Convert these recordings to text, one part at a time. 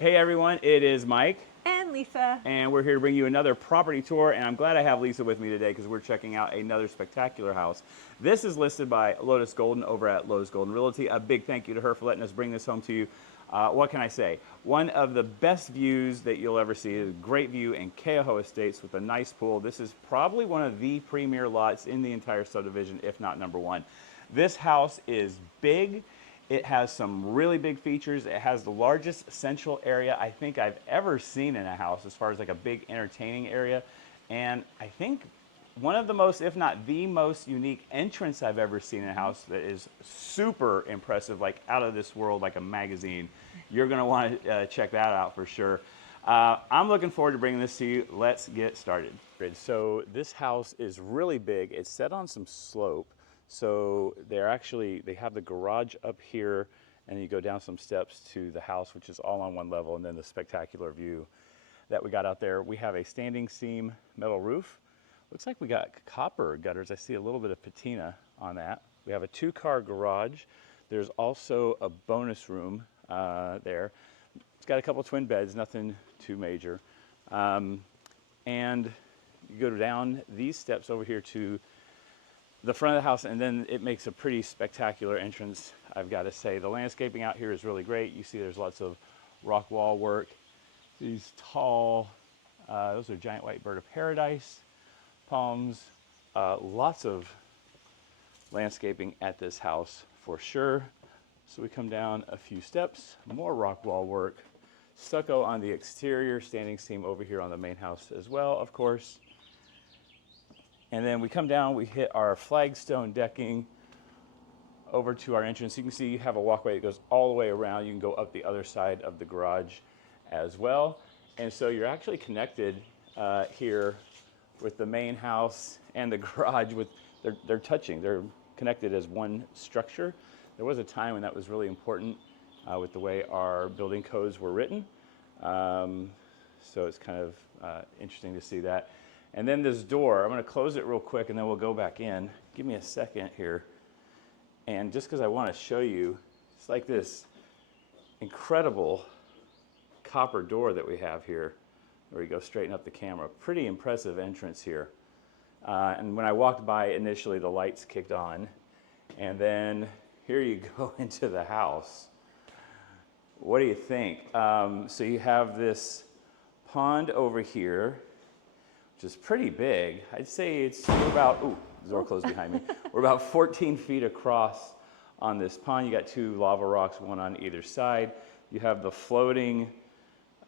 Hey everyone, it is Mike, And Lisa. and we're here to bring you another property tour, and I'm glad I have Lisa with me today because we're checking out another spectacular house. This is listed by Lotus Golden over at Lotus Golden Realty. A big thank you to her for letting us bring this home to you. What can I say? One of the best views that you'll ever see. A great view in Keauhou Estates with a nice pool. This is probably one of the premier lots in the entire subdivision, if not number one. This house is big. It has some really big features. It has the largest central area I think I've ever seen in a house as far as like a big entertaining area. And I think one of the most, if not the most unique entrance I've ever seen in a house that is super impressive, like out of this world, like a magazine. You're gonna want to check that out for sure. I'm looking forward to bringing this to you. Let's get started. So this house is really big. It's set on some slope. So they have the garage up here, and you go down some steps to the house, which is all on one level, and then the spectacular view that we got out there. We have a standing seam metal roof. Looks like we got copper gutters. I see a little bit of patina on that. We have a 2-car garage. There's also a bonus room there. It's got a couple twin beds, nothing too major. And you go down these steps over here to the front of the house, and then it makes a pretty spectacular entrance, I've got to say. The landscaping out here is really great. You see there's lots of rock wall work. These tall, those are giant white bird of paradise, palms, lots of landscaping at this house for sure. So we come down a few steps, more rock wall work, stucco on the exterior, standing seam over here on the main house as well, of course. And then we come down, we hit our flagstone decking over to our entrance. You can see you have a walkway that goes all the way around. You can go up the other side of the garage as well. And so you're actually connected here with the main house and the garage. They're touching, they're connected as one structure. There was a time when that was really important with the way our building codes were written. So it's kind of interesting to see that. And then this door, I'm going to close it real quick and then we'll go back in. Give me a second here. And just because I want to show you, it's like this incredible copper door that we have here. There we go, straighten up the camera. Pretty impressive entrance here. And when I walked by initially, the lights kicked on. And then here you go into the house. What do you think? So you have this pond over here, which is pretty big. I'd say we're about, ooh, the door closed behind me. We're about 14 feet across on this pond. You got 2 lava rocks, one on either side. You have the floating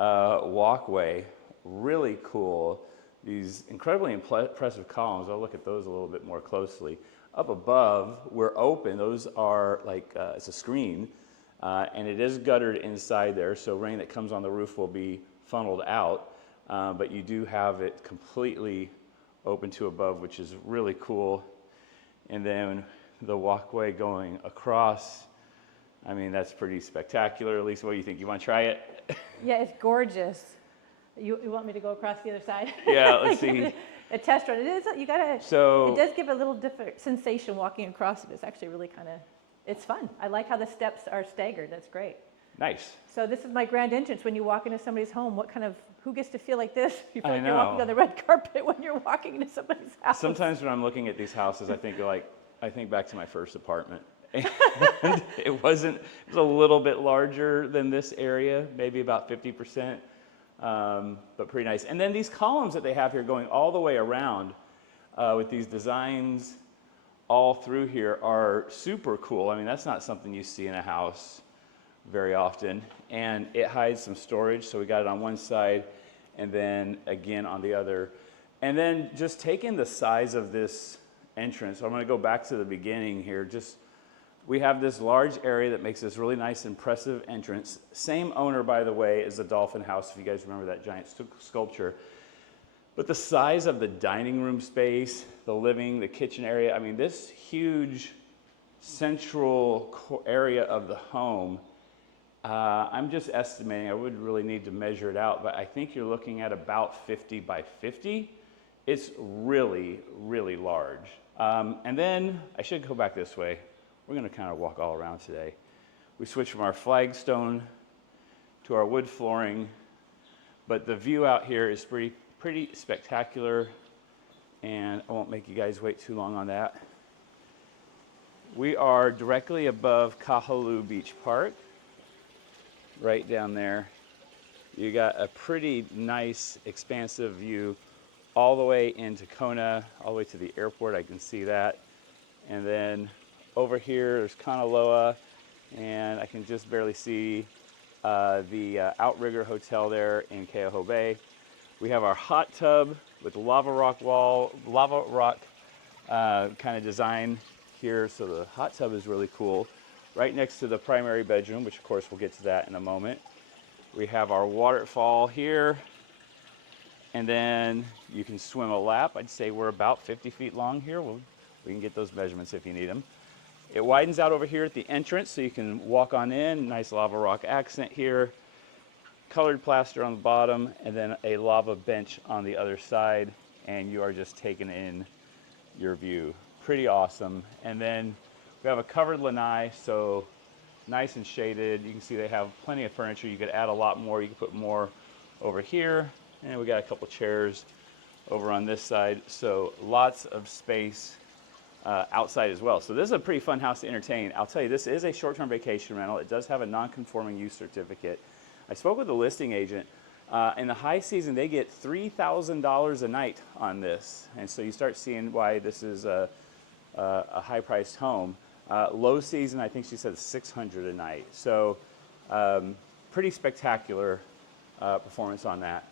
walkway, really cool. These incredibly impressive columns. I'll look at those a little bit more closely. Up above, we're open. Those are like, it's a screen, and it is guttered inside there, so rain that comes on the roof will be funneled out. But you do have it completely open to above, which is really cool. And then the walkway going across, I mean, that's pretty spectacular. Lisa, what do you think? You want to try it? Yeah, it's gorgeous. You want me to go across the other side? Yeah, let's see. A test run. It is, you gotta, So, it does give a little different sensation walking across it. It's actually really kind of, it's fun. I like how the steps are staggered. That's great. nice. So this is my grand entrance. When you walk into somebody's home, who gets to feel like this? You feel I like you're walking know. on the red carpet when you're walking into somebody's house. Sometimes when I'm looking at these houses, I think back to my first apartment. And it was a little bit larger than this area, maybe about 50%, but pretty nice. And then these columns that they have here going all the way around with these designs all through here are super cool. I mean, that's not something you see in a house very often. And it hides some storage, so we got it on one side and then again on the other. And then just taking the size of this entrance, so I'm going to go back to the beginning here. We have this large area that makes this really nice, impressive entrance. Same owner, by the way, as the Dolphin House, if you guys remember that giant sculpture. But the size of the dining room space, the living, the kitchen area, I mean, this huge central area of the home, I'm just estimating, I would really need to measure it out, but I think you're looking at about 50 by 50. It's really, really large. And then, I should go back this way. We're going to kind of walk all around today. We switch from our flagstone to our wood flooring. But the view out here is pretty spectacular, and I won't make you guys wait too long on that. We are directly above Keauhou Beach Park, right down there. You got a pretty nice, expansive view all the way into Kona, all the way to the airport. I can see that. And then over here, there's Kona Loa, and I can just barely see the Outrigger Hotel there in Keauhou Bay. We have our hot tub with lava rock kind of design here. So the hot tub is really cool. Right next to the primary bedroom, which of course we'll get to that in a moment. We have our waterfall here. And then you can swim a lap. I'd say we're about 50 feet long here. We can get those measurements if you need them. It widens out over here at the entrance, so you can walk on in. Nice lava rock accent here. Colored plaster on the bottom, and then a lava bench on the other side, and you are just taking in your view. Pretty awesome. And then we have a covered lanai, so nice and shaded. You can see they have plenty of furniture. You could add a lot more. You could put more over here, and we got a couple chairs over on this side, so lots of space outside as well. So this is a pretty fun house to entertain. I'll tell you, this is a short-term vacation rental. It does have a non-conforming use certificate. I spoke with the listing agent. In the high season, they get $3,000 a night on this. And so you start seeing why this is a high-priced home. Low season, I think she said $600 a night. So pretty spectacular performance on that.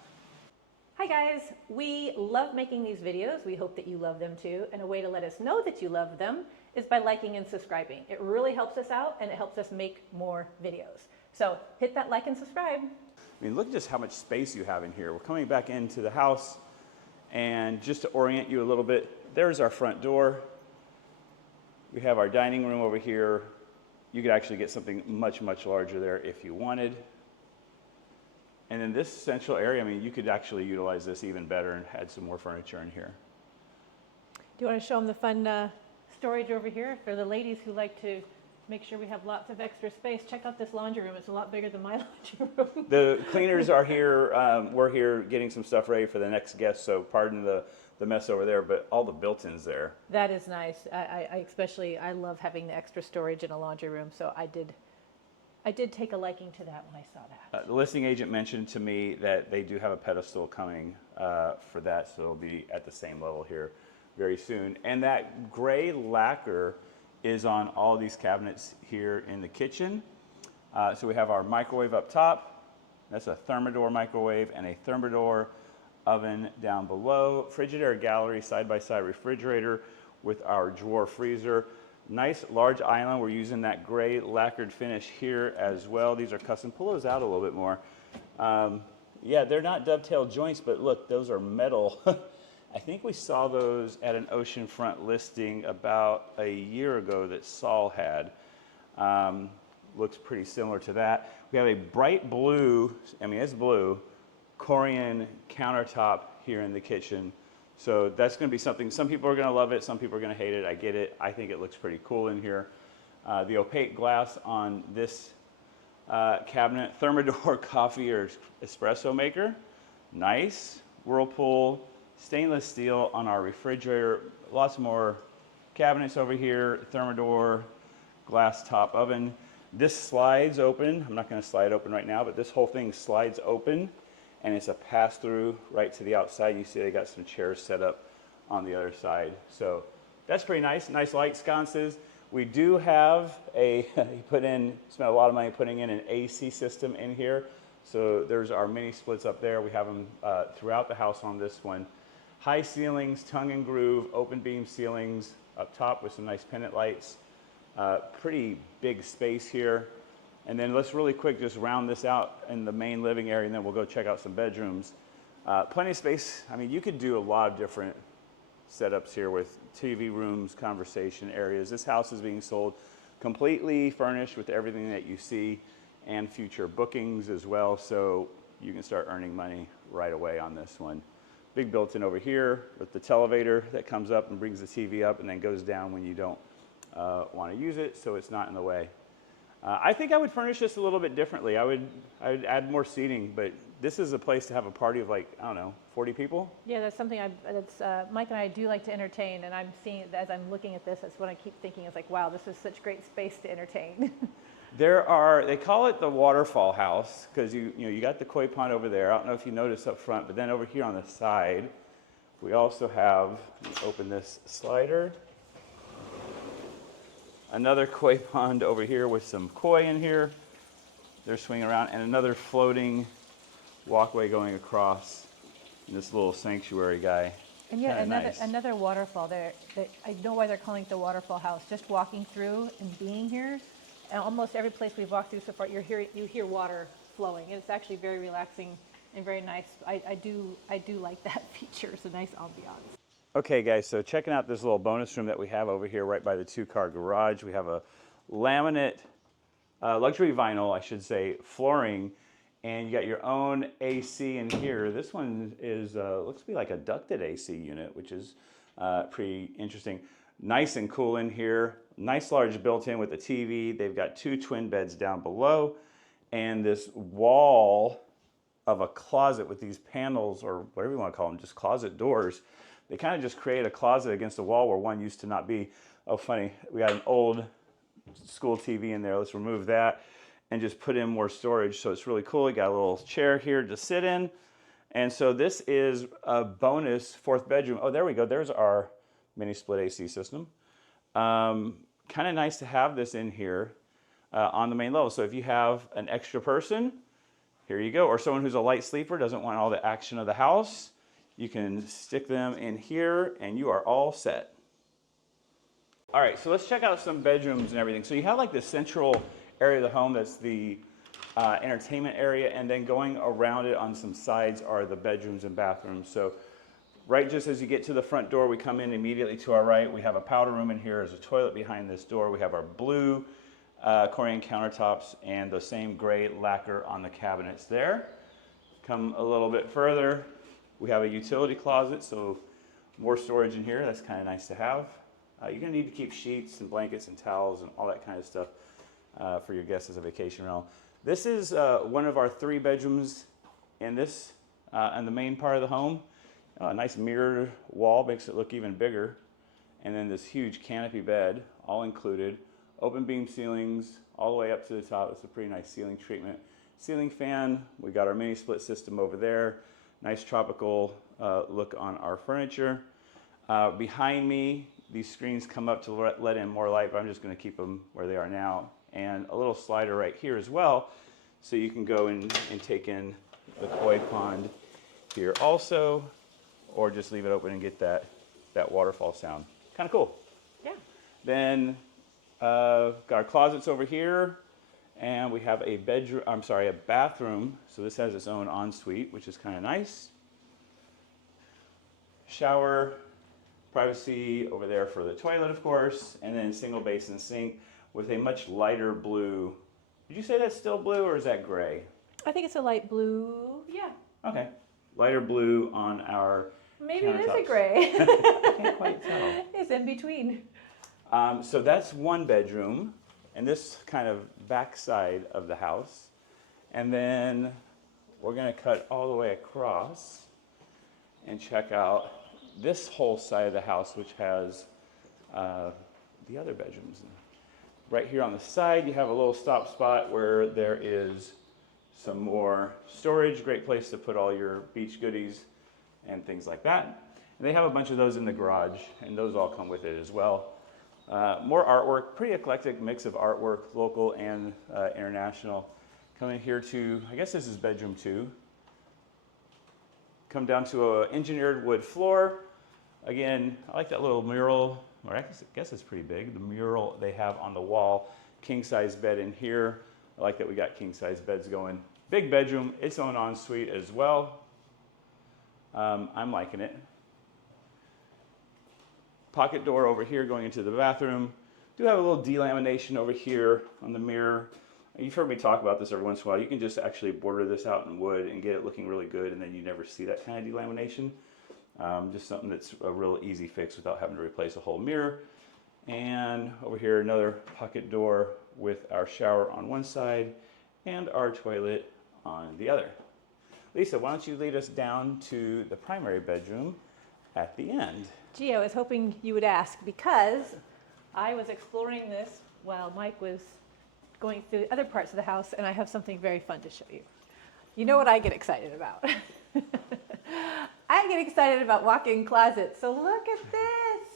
Hi guys, we love making these videos. We hope that you love them too. And a way to let us know that you love them is by liking and subscribing. It really helps us out and it helps us make more videos. So hit that like and subscribe. I mean, look at just how much space you have in here. We're coming back into the house, and just to orient you a little bit, there's our front door. We have our dining room over here. You could actually get something much, much larger there if you wanted. And in this central area, I mean, you could actually utilize this even better and add some more furniture in here. Do you want to show them the fun storage over here for the ladies who like to make sure we have lots of extra space? Check out this laundry room. It's a lot bigger than my laundry room. The cleaners are here. We're here getting some stuff ready for the next guest, so pardon the mess over there, but all the built-ins there. That is nice. I love having the extra storage in a laundry room, so I did take a liking to that when I saw that. The listing agent mentioned to me that they do have a pedestal coming for that, so it'll be at the same level here very soon. And that gray lacquer is on all these cabinets here in the kitchen. So we have our microwave up top. That's a Thermador microwave and a Thermador oven down below. Frigidaire gallery, side-by-side refrigerator with our drawer freezer. Nice large island. We're using that gray lacquered finish here as well. These are custom. Pull those out a little bit more. Yeah, they're not dovetail joints, but look, those are metal. I think we saw those at an oceanfront listing about a year ago that Saul had. Looks pretty similar to that. We have a bright blue, I mean it's blue, Corian countertop here in the kitchen. So that's going to be something, some people are going to love it, some people are going to hate it. I get it. I think it looks pretty cool in here. The opaque glass on this cabinet, Thermador coffee or espresso maker. Nice. Whirlpool, stainless steel on our refrigerator. Lots more cabinets over here. Thermador glass top oven. This slides open. I'm not going to slide it open right now, but this whole thing slides open. And it's a pass-through right to the outside. You see they got some chairs set up on the other side. So that's pretty nice. Nice light sconces. We do have spent a lot of money putting in an AC system in here. So there's our mini splits up there. We have them throughout the house on this one. High ceilings, tongue and groove, open beam ceilings up top with some nice pendant lights. Pretty big space here. And then let's really quick just round this out in the main living area, and then we'll go check out some bedrooms. Plenty of space. I mean, you could do a lot of different setups here with TV rooms, conversation areas. This house is being sold completely furnished with everything that you see and future bookings as well. So you can start earning money right away on this one. Big built-in over here with the televator that comes up and brings the TV up and then goes down when you don't want to use it, so it's not in the way. I think I would furnish this a little bit differently. I would add more seating, but this is a place to have a party of like, I don't know, 40 people. Yeah, that's something Mike and I do like to entertain, and I'm seeing it as I'm looking at this. That's what I keep thinking is like, wow, this is such great space to entertain. They call it the waterfall house because you got the koi pond over there. I don't know if you noticed up front, but then over here on the side, we also have, let me open this slider, another koi pond over here with some koi in here. They're swinging around, and another floating walkway going across in this little sanctuary guy. And yeah, Nice. another waterfall there. I know why they're calling it the waterfall house. Just walking through and being here, and almost every place we've walked through so far, you hear water flowing, and it's actually very relaxing and very nice. I do like that feature. It's a nice ambiance. Okay, guys, so checking out this little bonus room that we have over here right by the two-car garage. We have a laminate, luxury vinyl, I should say, flooring, and you got your own AC in here. This one is looks to be like a ducted AC unit, which is pretty interesting. Nice and cool in here. Nice large built-in with a TV. They've got 2 twin beds down below, and this wall of a closet with these panels, or whatever you want to call them, just closet doors. They kind of just create a closet against the wall where one used to not be. Oh, funny, we got an old school TV in there. Let's remove that and just put in more storage. So it's really cool. You got a little chair here to sit in. And so this is a bonus 4th bedroom. Oh, there we go. There's our mini split AC system. Kind of nice to have this in here on the main level. So if you have an extra person, here you go. Or someone who's a light sleeper, doesn't want all the action of the house, you can stick them in here and you are all set. All right, so let's check out some bedrooms and everything. So you have like the central area of the home, that's the entertainment area, and then going around it on some sides are the bedrooms and bathrooms. So right just as you get to the front door, we come in immediately to our right. We have a powder room in here. There's a toilet behind this door. We have our blue Korean countertops and the same gray lacquer on the cabinets there. Come a little bit further, we have a utility closet, so more storage in here. That's kind of nice to have. You're going to need to keep sheets and blankets and towels and all that kind of stuff for your guests as a vacation rental. This is one of our 3 bedrooms in this, in the main part of the home. A nice mirrored wall makes it look even bigger. And then this huge canopy bed, all included. Open beam ceilings all the way up to the top. It's a pretty nice ceiling treatment. Ceiling fan, we got our mini split system over there. Nice tropical look on our furniture. Behind me, these screens come up to let in more light, but I'm just going to keep them where they are now. And a little slider right here as well, so you can go and take in the koi pond here also, or just leave it open and get that waterfall sound. Kind of cool. Yeah. Then got our closets over here, and we have a bathroom. So this has its own ensuite, which is kind of nice. Shower, privacy over there for the toilet, of course, and then single basin sink with a much lighter blue. Did you say that's still blue, or is that gray? I think it's a light blue. Yeah. Okay. Lighter blue on our Maybe it is a countertops. gray. I can't quite tell. It's in between. So that's one bedroom, and this kind of backside of the house. And then we're going to cut all the way across and check out this whole side of the house, which has the other bedrooms. Right here on the side, you have a little stop spot where there is some more storage. Great place to put all your beach goodies and things like that. And they have a bunch of those in the garage, and those all come with it as well. More artwork, pretty eclectic mix of artwork, local and international. Coming here to, I guess this is bedroom 2. Come down to an engineered wood floor. Again, I like that little mural, or I guess it's pretty big, the mural they have on the wall. King size bed in here. I like that we got king size beds going. Big bedroom, its own ensuite as well. I'm liking it. Pocket door over here going into the bathroom. Do have a little delamination over here on the mirror. You've heard me talk about this every once in a while. You can just actually border this out in wood and get it looking really good, and then you never see that kind of delamination. Just something that's a real easy fix without having to replace a whole mirror. And over here, another pocket door with our shower on one side and our toilet on the other. Lisa, why don't you lead us down to the primary bedroom at the end? Gee, I was hoping you would ask because I was exploring this while Mike was going through other parts of the house, and I have something very fun to show you. You know what I get excited about? I get excited about walk-in closets. So look at this.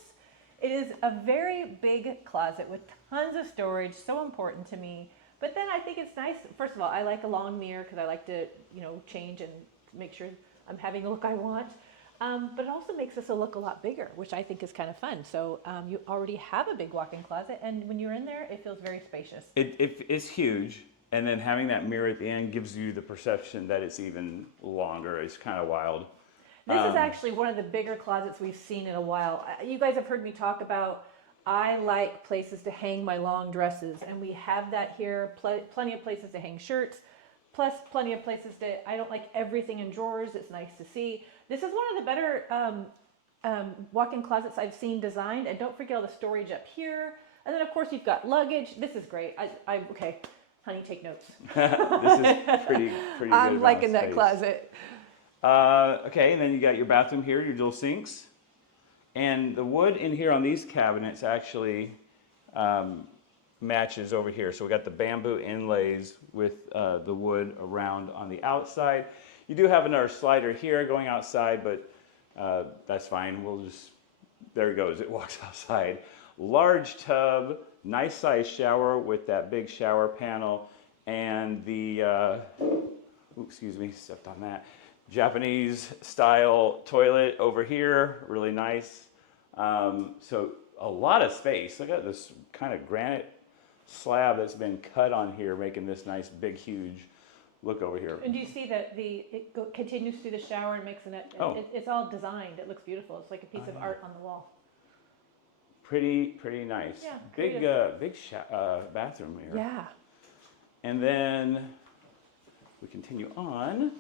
It is a very big closet with tons of storage, so important to me. But then I think it's nice. First of all, I like a long mirror because I like to, change and make sure I'm having the look I want. But it also makes this look a lot bigger, which I think is kind of fun. So you already have a big walk-in closet, and when you're in there, it feels very spacious. It's huge, and then having that mirror at the end gives you the perception that it's even longer. It's kind of wild. This is actually one of the bigger closets we've seen in a while. You guys have heard me talk about I like places to hang my long dresses, and we have that here. Plenty of places to hang shirts, plus plenty of places to, I don't like everything in drawers. It's nice to see. This is one of the better walk-in closets I've seen designed, and don't forget all the storage up here. And then of course you've got luggage. This is great. Okay, honey, take notes. This is pretty good. I'm liking that closet. Okay, and then you got your bathroom here, your dual sinks. And the wood in here on these cabinets actually matches over here. So we got the bamboo inlays with the wood around on the outside. You do have another slider here going outside, but that's fine. There it goes, it walks outside. Large tub, nice size shower with that big shower panel, and the, excuse me, stepped on that. Japanese style toilet over here, really nice. So a lot of space. Look at this kind of granite slab that's been cut on here, making this nice, big, huge look over here. And do you see that it continues through the shower and makes it's all designed. It looks beautiful. It's like a piece of art on the wall. Pretty nice. Yeah, big bathroom here. Yeah. And then we continue on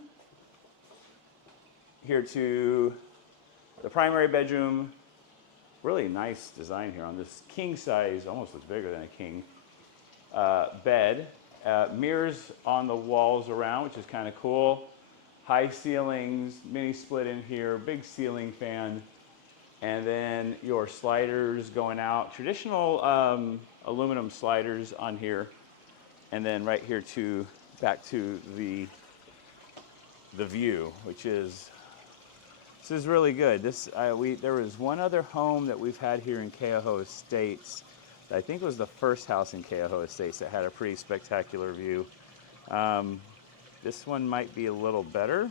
here to the primary bedroom. Really nice design here on this king size, almost looks bigger than a king bed. Mirrors on the walls around, which is kind of cool. High ceilings, mini split in here, big ceiling fan, and then your sliders going out. Traditional aluminum sliders on here, and then right here back to the view, which is. This is really good. There was one other home that we've had here in Keauhou Estates. I think it was the first house in Keauhou Estates that had a pretty spectacular view. This one might be a little better.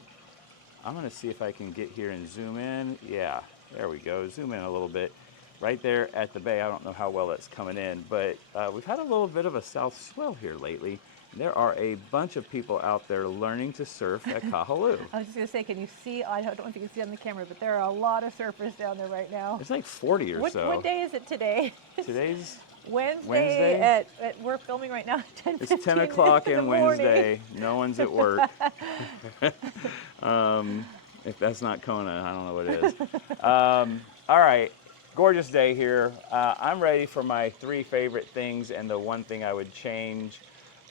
I'm going to see if I can get here and zoom in. Yeah, there we go. Zoom in a little bit. Right there at the bay. I don't know how well that's coming in, but we've had a little bit of a south swell here lately. There are a bunch of people out there learning to surf at Kailua. I was just going to say, can you see? I don't know if you can see on the camera, but there are a lot of surfers down there right now. It's like 40 or so. What day is it today? Today's Wednesday. At we're filming right now. It's 10 o'clock in Wednesday. No one's at work. If that's not Kona, I don't know what it is. All right, gorgeous day here. I'm ready for my 3 favorite things and the one thing I would change.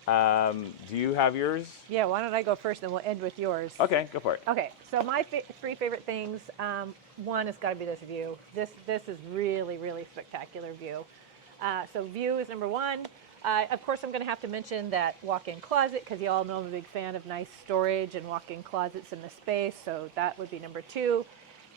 Do you have yours? Yeah, why don't I go first, and we'll end with yours. Okay, go for it. Okay, so my 3 favorite things. One has got to be this view. This is really, really spectacular view. So view is number 1. Of course, I'm going to have to mention that walk-in closet, because you all know I'm a big fan of nice storage and walk-in closets in the space. So that would be number 2.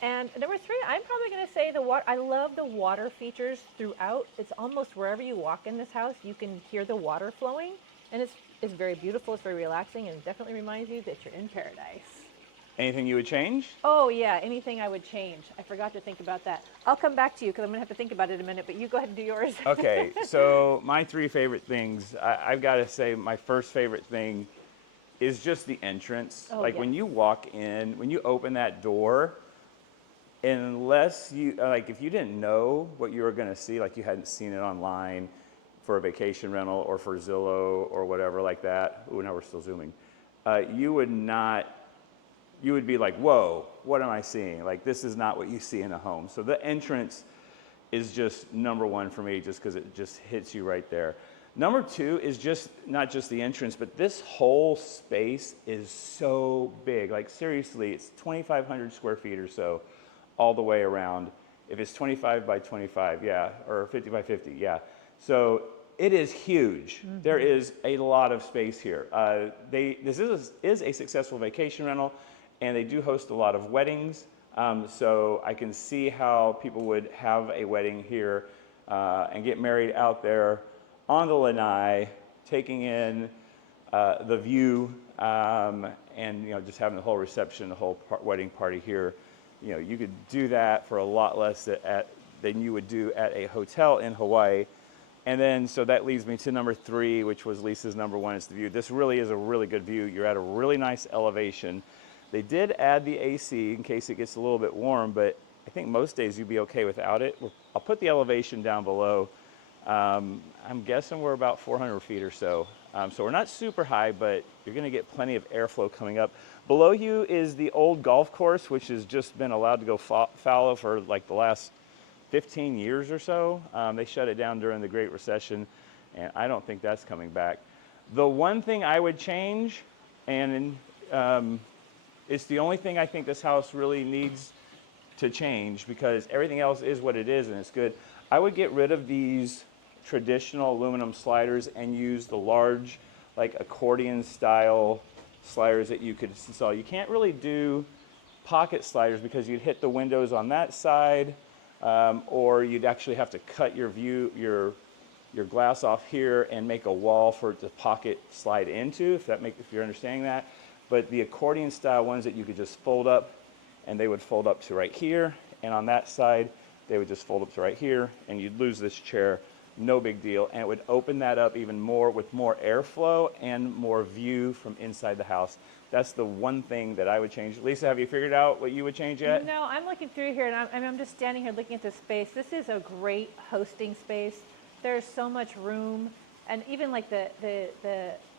And number 3, I'm probably going to say I love the water features throughout. It's almost wherever you walk in this house, you can hear the water flowing. And it's very beautiful, it's very relaxing, and definitely reminds you that you're in paradise. Anything you would change? Oh yeah, anything I would change. I forgot to think about that. I'll come back to you because I'm gonna have to think about it in a minute, but you go ahead and do yours. Okay, so my 3 favorite things, I've got to say my first favorite thing is just the entrance. When you walk in, when you open that door, unless you, if you didn't know what you were gonna see, like you hadn't seen it online, for a vacation rental or for Zillow or whatever like that. Ooh, now we're still zooming. You would be like, whoa, what am I seeing? Like, this is not what you see in a home. So the entrance is just number 1 for me, just because it just hits you right there. Number two is just not just the entrance, but this whole space is so big. Like seriously, it's 2,500 square feet or so all the way around. If it's 25 by 25, yeah, or 50 by 50, yeah. So it is huge. There is a lot of space here. This is a successful vacation rental, and they do host a lot of weddings. So I can see how people would have a wedding here and get married out there on the lanai, taking in the view, and just having the whole reception, the whole wedding party here. You could do that for a lot less than you would do at a hotel in Hawaii. And then, so that leads me to number three, which was Lisa's number one, is the view. This really is a really good view. You're at a really nice elevation. They did add the AC in case it gets a little bit warm, but I think most days you'd be okay without it. I'll put the elevation down below. I'm guessing we're about 400 feet or so. So we're not super high, but you're gonna get plenty of airflow coming up. Below you is the old golf course, which has just been allowed to go fallow for like the last 15 years or so. They shut it down during the Great Recession, and I don't think that's coming back. The one thing I would change, and it's the only thing I think this house really needs to change, because everything else is what it is and it's good. I would get rid of these traditional aluminum sliders and use the large, like accordion style sliders that you could install. You can't really do pocket sliders because you'd hit the windows on that side, or you'd actually have to cut your glass off here and make a wall for it to pocket slide into, if you're understanding that. But the accordion style ones that you could just fold up, and they would fold up to right here, and on that side they would just fold up to right here, and you'd lose this chair, no big deal, and it would open that up even more with more airflow and more view from inside the house. That's the one thing that I would change. Lisa, have you figured out what you would change yet? No, I'm looking through here, and I'm just standing here looking at this space. This is a great hosting space. There's so much room, and even like the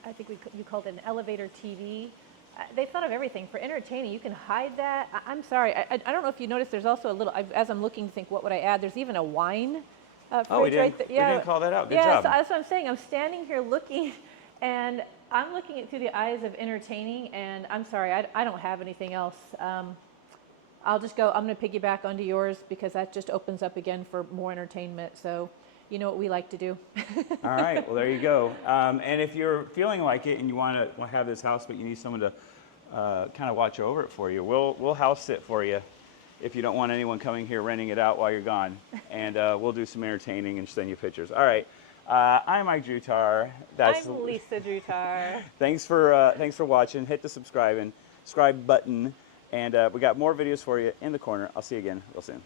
I think you called it an elevator TV. They thought of everything for entertaining. You can hide that. I'm sorry, I don't know if you noticed. There's also a little. As I'm looking to think, what would I add? There's even a wine fridge right there. Yeah, we didn't call that out. Good yeah, job. so that's what I'm saying. I'm standing here looking, and I'm looking it through the eyes of entertaining. And I'm sorry, I don't have anything else. I'll just go. I'm going to piggyback onto yours because that just opens up again for more entertainment. So. You know what we like to do. All right, well, there you go. And if you're feeling like it and you want to have this house, but you need someone to kind of watch over it for you, we'll house sit for you if you don't want anyone coming here renting it out while you're gone. And we'll do some entertaining and send you pictures. All right, I'm Mike Drutar. I'm Lisa Drutar. Thanks for watching. Hit the subscribe button. And we got more videos for you in the corner. I'll see you again real soon.